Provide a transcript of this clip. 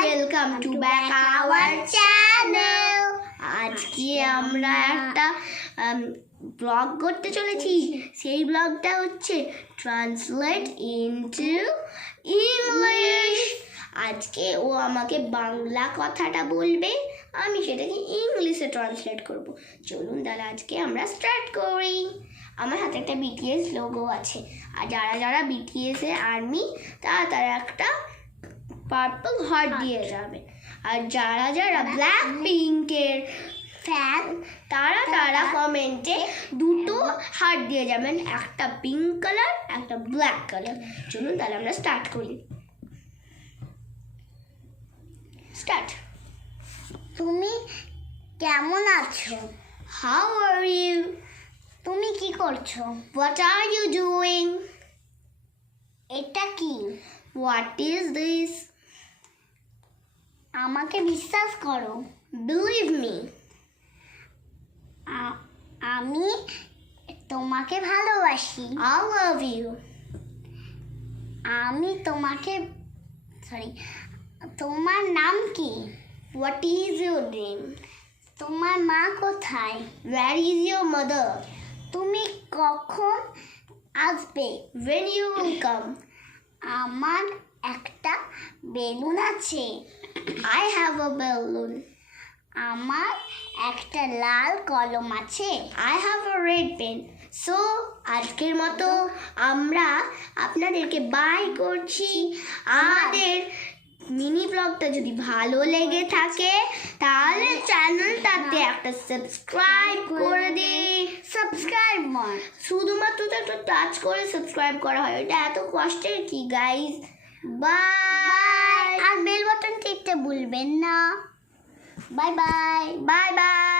Welcome to back our channel. আজকে আমরা একটা ব্লগ করতে চলেছি। সেই ব্লগটা হচ্ছে ট্রান্সলেট ইনটু ইংলিশ। আজকে ও আমাকে বাংলা কথাটা বলবে, আমি সেটাকে ইংলিশে ট্রান্সলেট করব। চলুন তাহলে আজকে আমরা স্টার্ট করি। আমার হাতে একটা বিটিএস লোগো আছে, আর যারা যারা বিটিএস এর আর্মি তারা একটা পার্পল হার্ট দিয়ে যাবে, আর যারা যারা ব্ল্যাক পিঙ্কের ফ্যান তারা কমেন্টে দুটো হার্ট দিয়ে যাবেন, একটা পিঙ্ক কালার একটা ব্ল্যাক কালার। চলুন তাহলে আমরা স্টার্ট করি। স্টার্ট। তুমি কেমন আছো? How are you? তুমি কি করছো? What are you doing? এটা কি? What is this? আমাকে বিশ্বাস করো, বিলিভ মি, আমি তোমাকে ভালোবাসি। I love you. আমি তোমার নাম কি? What is your name? তোমার মা কোথায়? Where is your mother? তুমি কখন আসবে? When you will come? আমার একটা বেলুন আছে। I have a balloon. আমার একটা লাল কলম আছে। I have a red pen. So আজকের মতো আমরা আপনাদেরকে বাই করছি। আমাদের মিনি ব্লগটা যদি ভালো লেগে থাকে তাহলে চ্যানেলটাতে একটা সাবস্ক্রাইব করে দিন। সাবস্ক্রাইব শুধুমাত্র তো একটা টাচ করে সাবস্ক্রাইব করা হয়, এটা এত কষ্টের কি গাইস? বাই। আর বেল বাটন টিপতে ভুলবেন না। Bye bye. Bye by.